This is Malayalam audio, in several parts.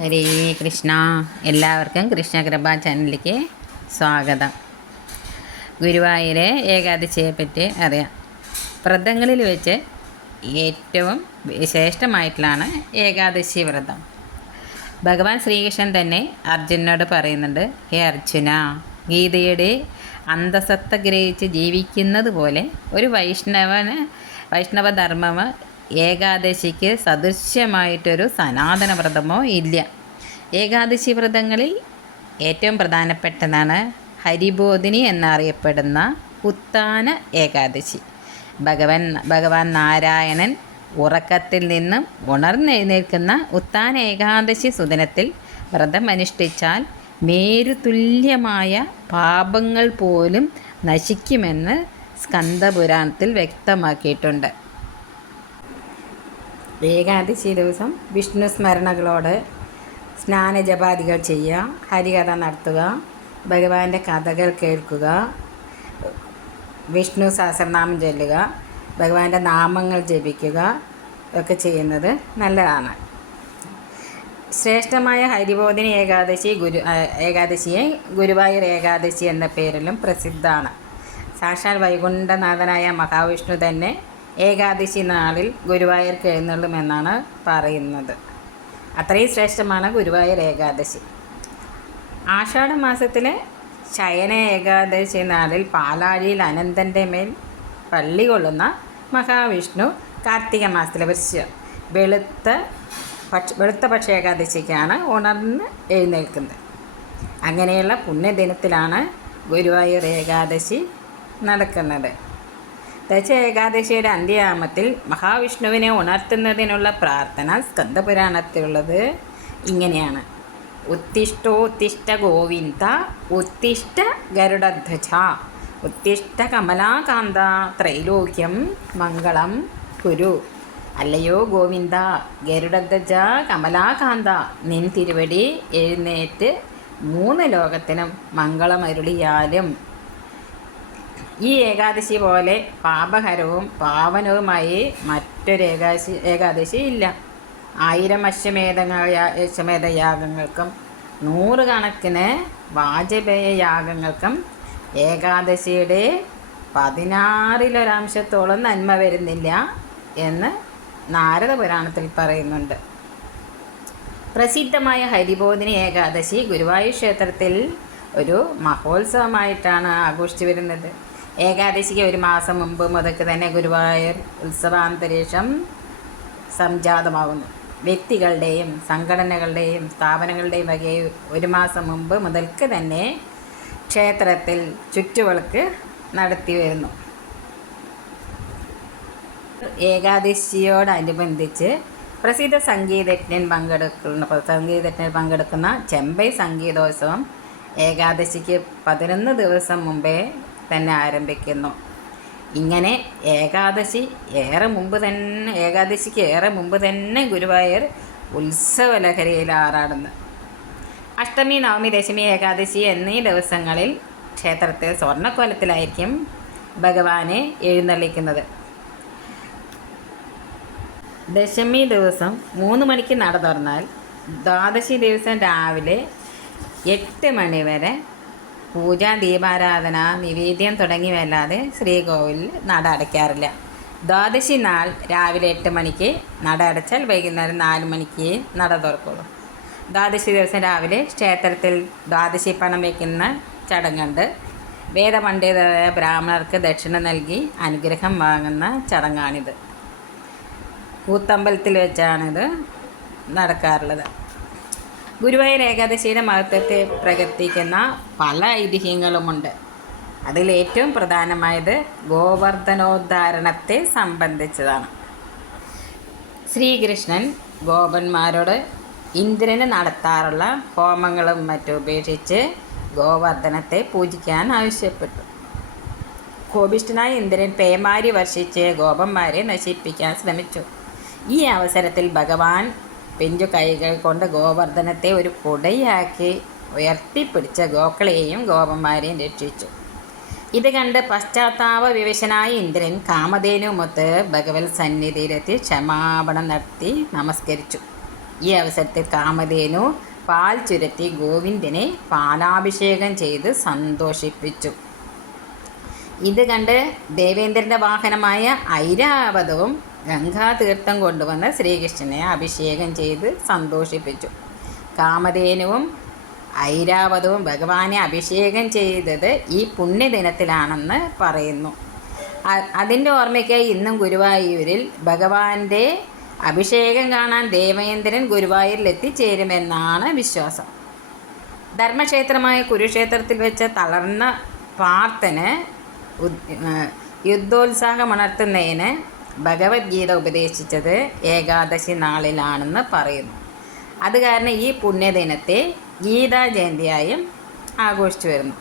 ഹരേ കൃഷ്ണ. എല്ലാവർക്കും കൃഷ്ണകൃപ ചാനലിലേക്ക് സ്വാഗതം. ഗുരുവായൂരെ ഏകാദശിയെ പറ്റി അറിയാം. വ്രതങ്ങളിൽ വെച്ച് ഏറ്റവും ശ്രേഷ്ഠമായിട്ടുള്ളതാണ് ഏകാദശി വ്രതം. ഭഗവാൻ ശ്രീകൃഷ്ണൻ തന്നെ അർജുനോട് പറയുന്നുണ്ട് ഹേ അർജുന ഗീതയുടെ അന്തസത്ത ഗ്രഹിച്ച് ജീവിക്കുന്നത് പോലെ ഒരു വൈഷ്ണവന് വൈഷ്ണവധർമ്മം ഏകാദശിക്ക് സദൃശ്യമായിട്ടൊരു സനാതന വ്രതമോ ഇല്ല. ഏകാദശി വ്രതങ്ങളിൽ ഏറ്റവും പ്രധാനപ്പെട്ടതാണ് ഹരിബോധിനി എന്നറിയപ്പെടുന്ന ഉത്താന ഏകാദശി. ഭഗവൻ ഭഗവാൻ നാരായണൻ ഉറക്കത്തിൽ നിന്നും ഉണർന്നെഴുന്നേൽക്കുന്ന ഉത്താന ഏകാദശി സുദിനത്തിൽ വ്രതം അനുഷ്ഠിച്ചാൽ മേരുതുല്യമായ പാപങ്ങൾ പോലും നശിക്കുമെന്ന് സ്കന്ദപുരാണത്തിൽ വ്യക്തമാക്കിയിട്ടുണ്ട്. ഏകാദശി ദിവസം വിഷ്ണു സ്മരണകളോട് സ്നാനജപാദികൾ ചെയ്യുക ഹരികഥ നടത്തുക ഭഗവാന്റെ കഥകൾ കേൾക്കുക വിഷ്ണു സഹസ്രനാമം ചൊല്ലുക ഭഗവാന്റെ നാമങ്ങൾ ജപിക്കുക ഒക്കെ ചെയ്യുന്നത് നല്ലതാണ്. ശ്രേഷ്ഠമായ ഹരിബോധിനി ഏകാദശി ഗുരു ഏകാദശിയെ ഗുരുവായൂർ ഏകാദശി എന്ന പേരിലും പ്രസിദ്ധമാണ്. സാക്ഷാൽ വൈകുണ്ഠനാഥനായ മഹാവിഷ്ണു തന്നെ ഏകാദശി നാളിൽ ഗുരുവായൂർക്ക് എഴുന്നള്ളുമെന്നാണ് പറയുന്നത്. അത്രയും ശ്രേഷ്ഠമാണ് ഗുരുവായൂർ ഏകാദശി. ആഷാഢ മാസത്തിലെ ശയന ഏകാദശി നാളിൽ പാലാഴിയിൽ അനന്തന്റെ മേൽ പള്ളി കൊള്ളുന്ന മഹാവിഷ്ണു കാർത്തിക മാസത്തിലെ വൃശ്യം വെളുത്ത പക്ഷ വെളുത്ത പക്ഷ ഏകാദശിക്കാണ് ഉണർന്ന് എഴുന്നേൽക്കുന്നത്. അങ്ങനെയുള്ള പുണ്യദിനത്തിലാണ് ഗുരുവായൂർ ഏകാദശി നടക്കുന്നത്. ദശ ഏകാദശിയുടെ അന്ത്യയാമത്തിൽ മഹാവിഷ്ണുവിനെ ഉണർത്തുന്നതിനുള്ള പ്രാർത്ഥന സ്കന്ധപുരാണത്തിലുള്ളത് ഇങ്ങനെയാണ്. ഉത്തിഷ്ടോത്തിഷ്ട ഗോവിന്ദ ഉത്തിഷ്ട ഗരുഡധ്വജ ഉത്തിഷ്ട കമലാകാന്ത ത്രൈലോക്യം മംഗളം കുരു. അല്ലയോ ഗോവിന്ദ ഗരുഡധ്വജ കമലാകാന്ത നിൻ തിരുവടി എഴുന്നേറ്റ് മൂന്ന് ലോകത്തിനും മംഗളമരുളിയാലും ഈ ഏകാദശി പോലെ പാപഹരവും പാവനവുമായി മറ്റൊരു ഏകാദശി ഏകാദശി ഇല്ല. ആയിരം അശ്വമേധങ്ങൾ അശ്വമേധ യാഗങ്ങൾക്കും നൂറുകണക്കിന് വാജപേയ യാഗങ്ങൾക്കും ഏകാദശിയുടെ പതിനാറിലൊരംശത്തോളം നന്മ വരുന്നില്ല എന്ന് നാരദ പുരാണത്തിൽ പറയുന്നുണ്ട്. പ്രസിദ്ധമായ ഹരിബോധിനി ഏകാദശി ഗുരുവായൂർ ക്ഷേത്രത്തിൽ ഒരു മഹോത്സവമായിട്ടാണ് ആഘോഷിച്ചു വരുന്നത്. ഏകാദശിക്ക് ഒരു മാസം മുമ്പ് മുതൽക്ക് തന്നെ ഗുരുവായൂർ ഉത്സവാന്തരീക്ഷം സംജാതമാകുന്നു വ്യക്തികളുടെയും സംഘടനകളുടെയും സ്ഥാപനങ്ങളുടെയും വകയെ ഒരു മാസം മുമ്പ് മുതൽക്ക് തന്നെ ക്ഷേത്രത്തിൽ ചുറ്റുവിളക്ക് നടത്തി വരുന്നു. ഏകാദശിയോടനുബന്ധിച്ച് പ്രസിദ്ധ സംഗീതജ്ഞൻ പങ്കെടുക്കുന്ന സംഗീതജ്ഞൻ പങ്കെടുക്കുന്ന ചെമ്പൈ സംഗീതോത്സവം ഏകാദശിക്ക് പതിനൊന്ന് ദിവസം മുമ്പേ തന്നെ ആരംഭിക്കുന്നു. ഇങ്ങനെ ഏകാദശി ഏറെ മുമ്പ് തന്നെ ഏകാദശിക്ക് ഏറെ മുമ്പ് തന്നെ ഗുരുവായൂർ ഉത്സവലഹരിയിൽ ആറാടുന്നു. അഷ്ടമി നവമി ദശമി ഏകാദശി എന്നീ ദിവസങ്ങളിൽ ക്ഷേത്രത്തിൽ സ്വർണക്കോലത്തിലായിരിക്കും ഭഗവാനെ എഴുന്നള്ളിക്കുന്നത്. ദശമി ദിവസം മൂന്ന് മണിക്ക് നട തുറന്നാൽ ദ്വാദശി ദിവസം രാവിലെ എട്ട് മണി വരെ പൂജ ദീപാരാധന നിവേദ്യം തുടങ്ങിയവല്ലാതെ ശ്രീകോവിലിൽ നട അടയ്ക്കാറില്ല. ദ്വാദശി നാൾ രാവിലെ എട്ട് മണിക്ക് നട അടച്ചാൽ വൈകുന്നേരം നാല് മണിക്ക് നട തുറക്കുള്ളൂ. ദ്വാദശി ദിവസം രാവിലെ ക്ഷേത്രത്തിൽ ദ്വാദശി പണം വയ്ക്കുന്ന ചടങ്ങുണ്ട്. വേദപണ്ഡിതരായ ബ്രാഹ്മണർക്ക് ദക്ഷിണ നൽകി അനുഗ്രഹം വാങ്ങുന്ന ചടങ്ങാണിത്. കൂത്തമ്പലത്തിൽ വെച്ചാണിത് നടക്കാറുള്ളത്. ഗുരുവായൂർ ഏകാദശിയുടെ മഹത്വത്തെ പ്രകർത്തിക്കുന്ന പല ഐതിഹ്യങ്ങളുമുണ്ട്. അതിലേറ്റവും പ്രധാനമായത് ഗോവർദ്ധനോദ്ധാരണത്തെ സംബന്ധിച്ചതാണ്. ശ്രീകൃഷ്ണൻ ഗോപന്മാരോട് ഇന്ദ്രന് നടത്താറുള്ള ഹോമങ്ങളും മറ്റും ഉപേക്ഷിച്ച് ഗോവർദ്ധനത്തെ പൂജിക്കാൻ ആവശ്യപ്പെട്ടു. കോപിഷ്ഠനായ ഇന്ദ്രൻ പേമാരി വർഷിച്ച് ഗോപന്മാരെ നശിപ്പിക്കാൻ ശ്രമിച്ചു. ഈ അവസരത്തിൽ ഭഗവാൻ പിഞ്ചു കൈകൾ കൊണ്ട് ഗോവർദ്ധനത്തെ ഒരു കുടയാക്കി ഉയർത്തിപ്പിടിച്ച ഗോക്കളെയും ഗോപന്മാരെയും രക്ഷിച്ചു. ഇത് കണ്ട് പശ്ചാത്താപ വിവശനായ ഇന്ദ്രൻ കാമധേനുമൊത്ത് ഭഗവത് സന്നിധിയിലെത്തി ക്ഷമാപണം നടത്തി നമസ്കരിച്ചു. ഈ അവസരത്തിൽ കാമധേനു പാൽ ചുരത്തി ഗോവിന്ദനെ പാലാഭിഷേകം ചെയ്ത് സന്തോഷിപ്പിച്ചു. ഇത് കണ്ട് ദേവേന്ദ്രന്റെ വാഹനമായ ഐരാവതവും ഗംഗാതീർത്ഥം കൊണ്ടുവന്ന ശ്രീകൃഷ്ണനെ അഭിഷേകം ചെയ്ത് സന്തോഷിപ്പിച്ചു. കാമധേനുവും ഐരാവതവും ഭഗവാനെ അഭിഷേകം ചെയ്തത് ഈ പുണ്യദിനത്തിലാണെന്ന് പറയുന്നു. അതിന്റെ ഓർമ്മയ്ക്കായി ഇന്നും ഗുരുവായൂരിൽ ഭഗവാന്റെ അഭിഷേകം കാണാൻ ദേവേന്ദ്രൻ ഗുരുവായൂരിൽ എത്തിച്ചേരുമെന്നാണ് വിശ്വാസം. ധർമ്മക്ഷേത്രമായ കുരുക്ഷേത്രത്തിൽ വെച്ച് തളർന്ന പാർത്തന് യുദ്ധോത്സാഹമുണർത്തുന്നതിന് ഭഗവത്ഗീത ഉപദേശിച്ചത് ഏകാദശി നാളിലാണെന്ന് പറയുന്നു. അത് കാരണം ഈ പുണ്യദിനത്തെ ഗീതാ ജയന്തിയായും ആഘോഷിച്ചു വരുന്നു.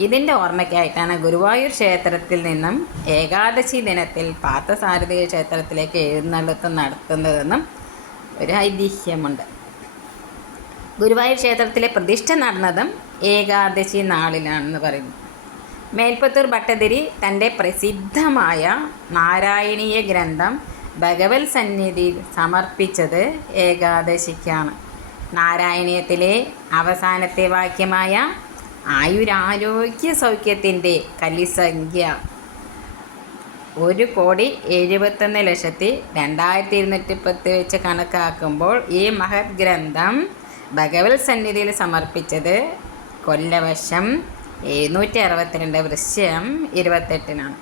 ഇതിന്റെ ഓർമ്മയ്ക്കായിട്ടാണ് ഗുരുവായൂർ ക്ഷേത്രത്തിൽ നിന്നും ഏകാദശി ദിനത്തിൽ പാർത്ഥസാരഥി ക്ഷേത്രത്തിലേക്ക് എഴുന്നള്ളത്ത് നടത്തുന്നതെന്നും ഒരു ഐതിഹ്യമുണ്ട്. ഗുരുവായൂർ ക്ഷേത്രത്തിലെ പ്രതിഷ്ഠ നടന്നതും ഏകാദശി നാളിലാണെന്ന് പറയുന്നു. മേൽപ്പത്തൂർ ഭട്ടതിരി തന്റെ പ്രസിദ്ധമായ നാരായണീയ ഗ്രന്ഥം ഭഗവത് സന്നിധിയിൽ സമർപ്പിച്ചത് ഏകാദശിക്കാണ്. നാരായണീയത്തിലെ അവസാനത്തെ വാക്യമായ ആയുരാരോഗ്യ സൗഖ്യത്തിന്റെ കലിസംഖ്യ ഒരു കോടി എഴുപത്തൊന്ന് ലക്ഷത്തി രണ്ടായിരത്തി ഇരുന്നൂറ്റി പത്ത് വെച്ച് കണക്കാക്കുമ്പോൾ ഈ മഹത് ഗ്രന്ഥം ഭഗവത് സന്നിധിയിൽ സമർപ്പിച്ചത് കൊല്ലവർഷം എഴുന്നൂറ്റി അറുപത്തിരണ്ട് വൃശ്യം ഇരുപത്തെട്ടിനാണ്.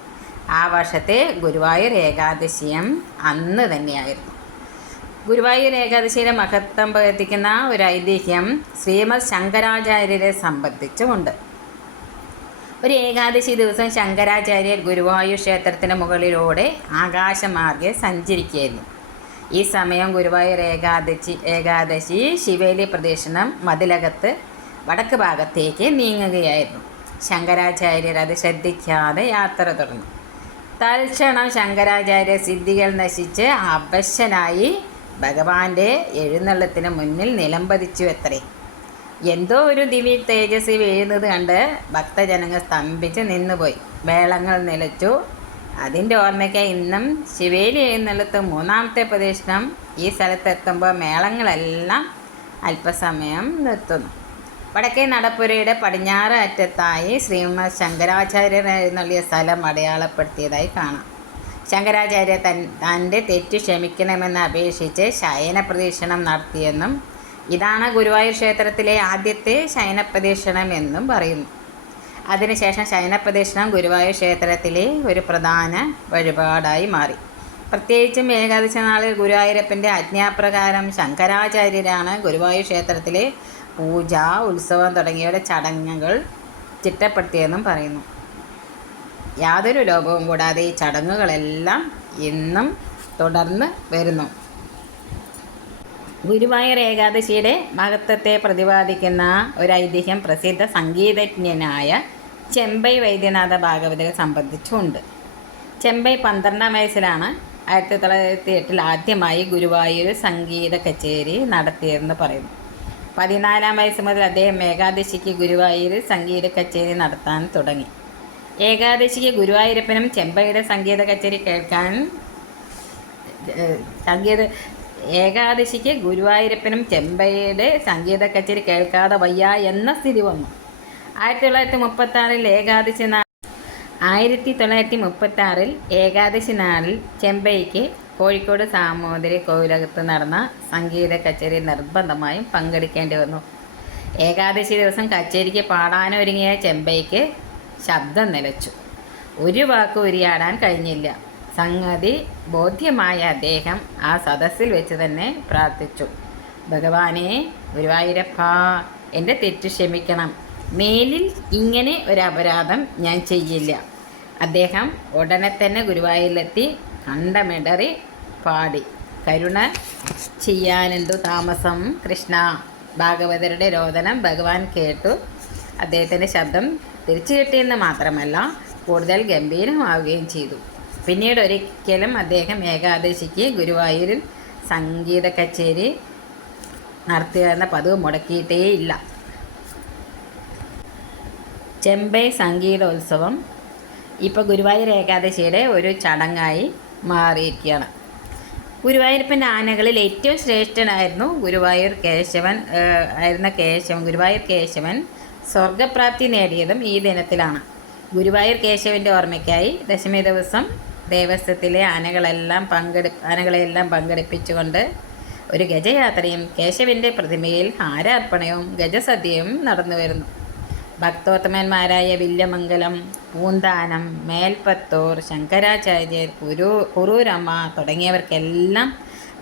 ആ വർഷത്തെ ഗുരുവായൂർ ഏകാദശിയം അന്ന് തന്നെയായിരുന്നു. ഗുരുവായൂർ ഏകാദശിയുടെ മഹത്വം പ്രവർത്തിക്കുന്ന ഒരു ഐതിഹ്യം ശ്രീമദ് ശങ്കരാചാര്യരെ സംബന്ധിച്ചുമുണ്ട്. ഒരു ഏകാദശി ദിവസം ശങ്കരാചാര്യർ ഗുരുവായൂർ ക്ഷേത്രത്തിന് മുകളിലൂടെ ആകാശമാർഗെ സഞ്ചരിക്കുകയായിരുന്നു ഈ സമയം ഗുരുവായൂർ ഏകാദശി ഏകാദശി ശിവേലി പ്രദക്ഷിണം മതിലകത്ത് വടക്ക് ഭാഗത്തേക്ക് നീങ്ങുകയായിരുന്നു. ശങ്കരാചാര്യർ അത് ശ്രദ്ധിക്കാതെ യാത്ര തുടർന്നു. തൽക്ഷണം ശങ്കരാചാര്യ സിദ്ധികൾ നശിച്ച് അവശനായി ഭഗവാന്റെ എഴുന്നള്ളത്തിന് മുന്നിൽ നിലംപതിച്ചു എത്രേ എന്തോ ഒരു ദിവ്യ തേജസ് വീഴുന്നത് കണ്ട് ഭക്തജനങ്ങൾ സ്തംഭിച്ച് നിന്നുപോയി. മേളങ്ങൾ നിലച്ചു. അതിന്റെ ഓർമ്മയ്ക്ക് ഇന്നും ശിവേലി എഴുന്നള്ളത്ത് മൂന്നാമത്തെ പ്രദക്ഷിണം ഈ സ്ഥലത്തെത്തുമ്പോൾ മേളങ്ങളെല്ലാം അല്പസമയം നിർത്തുന്നു. വടക്കേ നടപ്പുരയുടെ പടിഞ്ഞാറ് അറ്റത്തായി ശ്രീമദ് ശങ്കരാചാര്യർ എഴുന്നള്ളിയ സ്ഥലം അടയാളപ്പെടുത്തിയതായി കാണാം. ശങ്കരാചാര്യ തൻ തന്റെ തെറ്റ് ക്ഷമിക്കണമെന്ന് അപേക്ഷിച്ച് ശയന പ്രദക്ഷിണം നടത്തിയെന്നും ഇതാണ് ഗുരുവായൂർ ക്ഷേത്രത്തിലെ ആദ്യത്തെ ശയന പ്രദക്ഷിണം എന്നും പറയുന്നു. അതിനുശേഷം ശയന പ്രദക്ഷിണം ഗുരുവായൂർ ക്ഷേത്രത്തിലെ ഒരു പ്രധാന വഴിപാടായി മാറി. പ്രത്യേകിച്ചും ഏകാദശി നാളിൽ ഗുരുവായൂരപ്പന്റെ ആജ്ഞാപ്രകാരം ശങ്കരാചാര്യരാണ് ഗുരുവായൂർ ക്ഷേത്രത്തിലെ പൂജ ഉത്സവം തുടങ്ങിയവയുടെ ചടങ്ങുകൾ ചിട്ടപ്പെടുത്തിയെന്നും പറയുന്നു. യാതൊരു ലോപവും കൂടാതെ ഈ ചടങ്ങുകളെല്ലാം ഇന്നും തുടർന്ന് വരുന്നു. ഗുരുവായൂർ ഏകാദശിയുടെ മഹത്വത്തെ പ്രതിപാദിക്കുന്ന ഒരു ഐതിഹ്യം പ്രസിദ്ധ സംഗീതജ്ഞനായ ചെമ്പൈ വൈദ്യനാഥ ഭാഗവതരെ സംബന്ധിച്ചുണ്ട്. ചെമ്പൈ പന്ത്രണ്ടാം വയസ്സിലാണ് ആയിരത്തി തൊള്ളായിരത്തി എട്ടിൽ ആദ്യമായി ഗുരുവായൂർ സംഗീത കച്ചേരി നടത്തിയതെന്ന് പറയുന്നു. പതിനാലാം വയസ്സ് മുതൽ അദ്ദേഹം ഏകാദശിക്ക് ഗുരുവായൂർ സംഗീത കച്ചേരി നടത്താൻ തുടങ്ങി. ഏകാദശിക്ക് ഗുരുവായൂരപ്പനും ചെമ്പയുടെ സംഗീത കച്ചേരി കേൾക്കാൻ സംഗീത ഏകാദശിക്ക് ഗുരുവായൂരപ്പനും ചെമ്പയുടെ സംഗീത കച്ചേരി കേൾക്കാതെ വയ്യ എന്ന സ്ഥിതി വന്നു. ആയിരത്തി തൊള്ളായിരത്തി മുപ്പത്തി ആറിൽ ഏകാദശി നാ ആയിരത്തി തൊള്ളായിരത്തി മുപ്പത്തി ആറിൽ ഏകാദശി നാളിൽ ചെമ്പൈക്ക് കോഴിക്കോട് സാമൂതിരി കോവിലകത്ത് നടന്ന സംഗീത കച്ചേരി നിർബന്ധമായും പങ്കെടുക്കേണ്ടി വന്നു. ഏകാദശി ദിവസം കച്ചേരിക്ക് പാടാനൊരുങ്ങിയ ചെമ്പൈക്ക് ശബ്ദം നിലച്ചു. ഒരു വാക്ക് ഉരിയാടാൻ കഴിഞ്ഞില്ല. സംഗതി ബോധ്യമായ അദ്ദേഹം ആ സദസ്സിൽ വെച്ച് തന്നെ പ്രാർത്ഥിച്ചു. ഭഗവാനെ ഗുരുവായൂരപ്പ എന്റെ തെറ്റ് ക്ഷമിക്കണം. മേലിൽ ഇങ്ങനെ ഒരു അപരാധം ഞാൻ ചെയ്യില്ല. അദ്ദേഹം ഉടനെ തന്നെ ഗുരുവായൂരിലെത്തി കണ്ടമിടറി പാടി. കരുണ ചെയ്യാനെന്തു താമസം. കൃഷ്ണ ഭാഗവതരുടെ രോദനം ഭഗവാൻ കേട്ടു. അദ്ദേഹത്തിന്റെ ശബ്ദം തിരിച്ചു കിട്ടിയെന്ന് മാത്രമല്ല കൂടുതൽ ഗംഭീരമാവുകയും ചെയ്തു. പിന്നീട് ഒരിക്കലും അദ്ദേഹം ഏകാദശിക്ക് ഗുരുവായൂരിൽ സംഗീത കച്ചേരി നടത്തുക എന്ന പതിവ് മുടക്കിയിട്ടേയില്ല ചെമ്പൈ സംഗീതോത്സവം. ഇപ്പോൾ ഗുരുവായൂർ ഏകാദശിയുടെ ഒരു ചടങ്ങായി മാറിയിരിക്കുകയാണ്. ഗുരുവായൂരപ്പന്റെ ആനകളിൽ ഏറ്റവും ശ്രേഷ്ഠനായിരുന്നു ഗുരുവായൂർ കേശവൻ ആയിരുന്ന കേശവൻ ഗുരുവായൂർ കേശവൻ സ്വർഗപ്രാപ്തി നേടിയതും ഈ ദിനത്തിലാണ്. ഗുരുവായൂർ കേശവന്റെ ഓർമ്മയ്ക്കായി ദശമി ദിവസം ദേവസ്വത്തിലെ ആനകളെല്ലാം പങ്കെടു ആനകളെയെല്ലാം പങ്കെടുപ്പിച്ചുകൊണ്ട് ഒരു ഗജയാത്രയും കേശവന്റെ പ്രതിമയിൽ ഹാരാർപ്പണവും ഗജസദ്യയും നടന്നു വരുന്നു ഭക്തോത്തമന്മാരായ വില്യമംഗലം പൂന്താനം മേൽപ്പത്തൂർ ശങ്കരാചാര്യർ കുരു കുറൂരമ്മ തുടങ്ങിയവർക്കെല്ലാം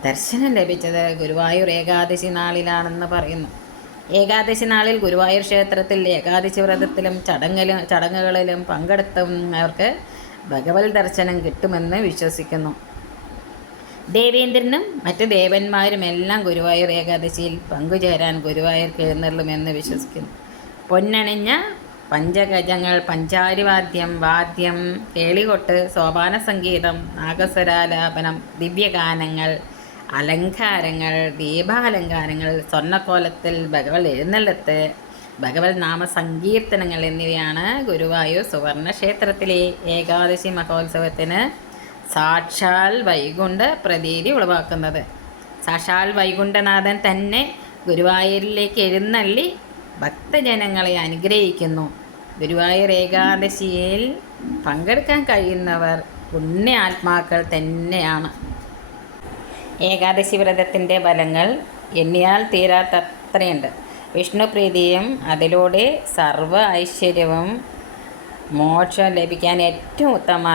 ദർശനം ലഭിച്ചത് ഗുരുവായൂർ ഏകാദശി നാളിലാണെന്ന് പറയുന്നു. ഏകാദശി നാളിൽ ഗുരുവായൂർ ക്ഷേത്രത്തിൽ ഏകാദശി വ്രതത്തിലും ചടങ്ങിലും ചടങ്ങുകളിലും പങ്കെടുത്തും അവർക്ക് ഭഗവത് ദർശനം കിട്ടുമെന്ന് വിശ്വസിക്കുന്നു. ദേവേന്ദ്രനും മറ്റ് ദേവന്മാരുമെല്ലാം ഗുരുവായൂർ ഏകാദശിയിൽ പങ്കുചേരാൻ ഗുരുവായൂർ എഴുന്നള്ളുമെന്ന് വിശ്വസിക്കുന്നു. പൊന്നണിഞ്ഞ പഞ്ചഗജങ്ങൾ പഞ്ചാരിവാദ്യം വാദ്യം കേളികൊട്ട് സോപാന സംഗീതം നാഗസ്വരാലാപനം ദിവ്യഗാനങ്ങൾ അലങ്കാരങ്ങൾ ദീപാലങ്കാരങ്ങൾ സ്വർണക്കോലത്തിൽ ഭഗവൽ എഴുന്നള്ളത്ത് ഭഗവത് നാമ സങ്കീർത്തനങ്ങൾ എന്നിവയാണ് ഗുരുവായൂർ സുവർണ ക്ഷേത്രത്തിലെ ഏകാദശി മഹോത്സവത്തിന് സാക്ഷാൽ വൈകുണ്ഠ പ്രതീതി ഉളവാക്കുന്നത്. സാക്ഷാൽ വൈകുണ്ഠനാഥൻ തന്നെ ഗുരുവായൂരിലേക്ക് എഴുന്നള്ളി ഭക്തജനങ്ങളെ അനുഗ്രഹിക്കുന്നു. ഗുരുവായൂർ ഏകാദശിയിൽ പങ്കെടുക്കാൻ കഴിയുന്നവർ പുണ്യ ആത്മാക്കൾ തന്നെയാണ്. ഏകാദശി വ്രതത്തിന്റെ ഫലങ്ങൾ എണ്ണിയാൽ തീരാത്തത്രയുണ്ട്. വിഷ്ണുപ്രീതിയും അതിലൂടെ സർവ ഐശ്വര്യവും മോക്ഷം ലഭിക്കാൻ ഏറ്റവും ഉത്തമ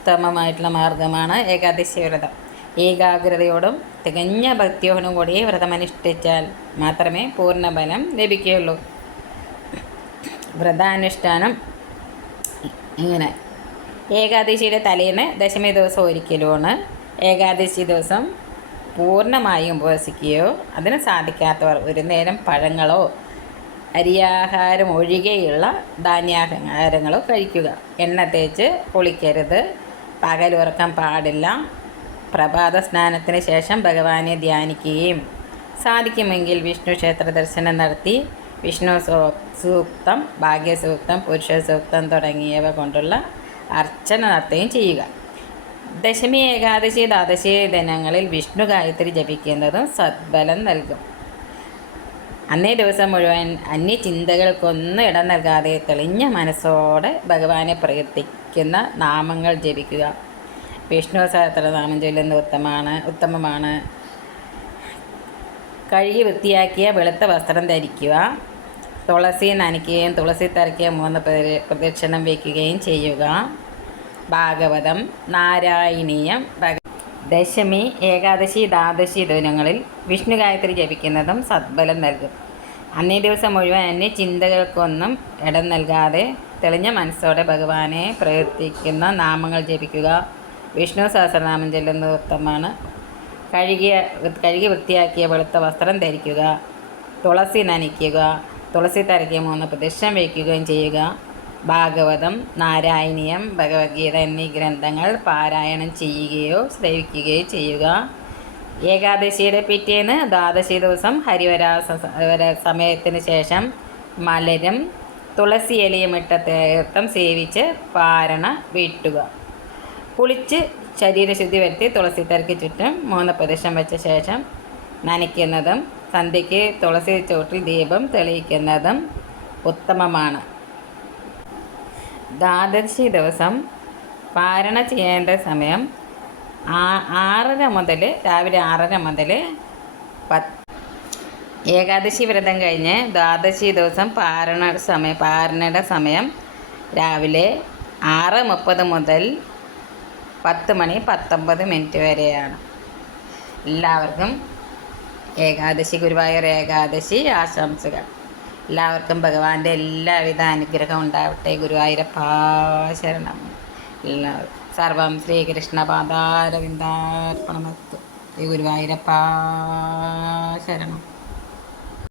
ഉത്തമമായിട്ടുള്ള മാർഗമാണ് ഏകാദശി വ്രതം. ഏകാഗ്രതയോടും തികഞ്ഞ ഭക്തിയോടും കൂടി വ്രതമനുഷ്ഠിച്ചാൽ മാത്രമേ പൂർണഫലം ലഭിക്കുകയുള്ളൂ. വ്രതാനുഷ്ഠാനം ഇങ്ങനെ. ഏകാദശിയുടെ തലേന്ന് ദശമി ദിവസം ഒരിക്കലുമാണ്. ഏകാദശി ദിവസം പൂർണമായും ഉപവസിക്കുകയോ അതിന് സാധിക്കാത്തവർ ഒരു നേരം പഴങ്ങളോ അരിയാഹാരം ഒഴികെയുള്ള ധാന്യാഹാരങ്ങളോ കഴിക്കുക. എണ്ണ തേച്ച് കുളിക്കരുത്. പകലുറക്കാൻ പാടില്ല. പ്രഭാത സ്നാനത്തിന് ശേഷം ഭഗവാനെ ധ്യാനിക്കുകയും സാധിക്കുമെങ്കിൽ വിഷ്ണു ക്ഷേത്ര ദർശനം നടത്തി വിഷ്ണു സൂക്തം ഭാഗ്യസൂക്തം പുരുഷ സൂക്തം തുടങ്ങിയവ കൊണ്ടുള്ള അർച്ചന നടത്തുകയും ചെയ്യുക. ദശമി ഏകാദശി ദ്വാദശി ദിനങ്ങളിൽ വിഷ്ണു ഗായത്രി ജപിക്കുന്നതും സദ്ബലം നൽകും. അന്നേ ദിവസം മുഴുവൻ അന്യചിന്തകൾക്കൊന്നും ഇടം നൽകാതെ തെളിഞ്ഞ മനസ്സോടെ ഭഗവാനെ പ്രകീർത്തിക്കുന്ന നാമങ്ങൾ ജപിക്കുക. വിഷ്ണു സഹസ്രനാമം ചൊല്ലുന്നത് ഉത്തമമാണ് ഉത്തമമാണ്. കഴുകി വൃത്തിയാക്കിയ വെളുത്ത വസ്ത്രം ധരിക്കുക. തുളസി നനയ്ക്കുകയും തുളസി തറയ്ക്കുക മൂന്ന് പ്രദ- പ്രദക്ഷിണം വയ്ക്കുകയും ചെയ്യുക. ഭാഗവതം നാരായണീയം ദശമി ഏകാദശി ദ്വാദശി ദിനങ്ങളിൽ വിഷ്ണു ഗായത്രി ജപിക്കുന്നതും സദ്ബലം നൽകും. അന്നേ ദിവസം മുഴുവൻ അന്യ ചിന്തകൾക്കൊന്നും ഇടം നൽകാതെ തെളിഞ്ഞ മനസ്സോടെ ഭഗവാനെ പ്രവർത്തിക്കുന്ന നാമങ്ങൾ ജപിക്കുക. വിഷ്ണു സഹസ്രനാമം ചൊല്ലുന്നത് ഉത്തമമാണ് കഴുകിയ കഴുകി വൃത്തിയാക്കിയ വെളുത്ത വസ്ത്രം ധരിക്കുക തുളസി നനയ്ക്കുക തുളസി തരയ്ക്ക് മൂന്ന് പ്രദക്ഷിണം വയ്ക്കുകയും ചെയ്യുക. ഭാഗവതം നാരായണീയം ഭഗവത്ഗീത എന്നീ ഗ്രന്ഥങ്ങൾ പാരായണം ചെയ്യുകയോ ശ്രവിക്കുകയോ ചെയ്യുക. ഏകാദശിയുടെ പിറ്റേന്ന് ദ്വാദശി ദിവസം ഹരിവരാ വര സമയത്തിന് ശേഷം മലരും തുളസി ഇട്ട തീർത്ഥം സേവിച്ച് പാരണ വീട്ടുക. കുളിച്ച് ശരീരശുദ്ധി വരുത്തി തുളസി തരയ്ക്ക് ചുറ്റും മൂന്ന് പ്രദേശം വെച്ച ശേഷം നനയ്ക്കുന്നതും സന്ധ്യയ്ക്ക് തുളസി ചോട്ടിൽ ദീപം തെളിയിക്കുന്നതും ഉത്തമമാണ്. ദ്വാദശി ദിവസം പാരണ ചെയ്യേണ്ട സമയം ആറര മുതൽ രാവിലെ ആറര മുതൽ പത്ത് ഏകാദശി വ്രതം കഴിഞ്ഞ് ദ്വാദശി ദിവസം പാരണ സമയം പാരണയുടെ സമയം രാവിലെ ആറ് മുപ്പത് മുതൽ പത്ത് മണി പത്തൊമ്പത് മിനിറ്റ് വരെയാണ്. എല്ലാവർക്കും ഏകാദശി ഗുരുവായൂർ ഏകാദശി ആശംസകൾ. എല്ലാവർക്കും ഭഗവാന്റെ എല്ലാവിധ അനുഗ്രഹം ഉണ്ടാവട്ടെ. ഗുരുവായൂരപ്പാശരണം എല്ലാ സർവം ശ്രീകൃഷ്ണ പാദാരവിന്ദാർപ്പണമസ്തു ശ്രീ ഗുരുവായൂരപ്പാ ശരണം.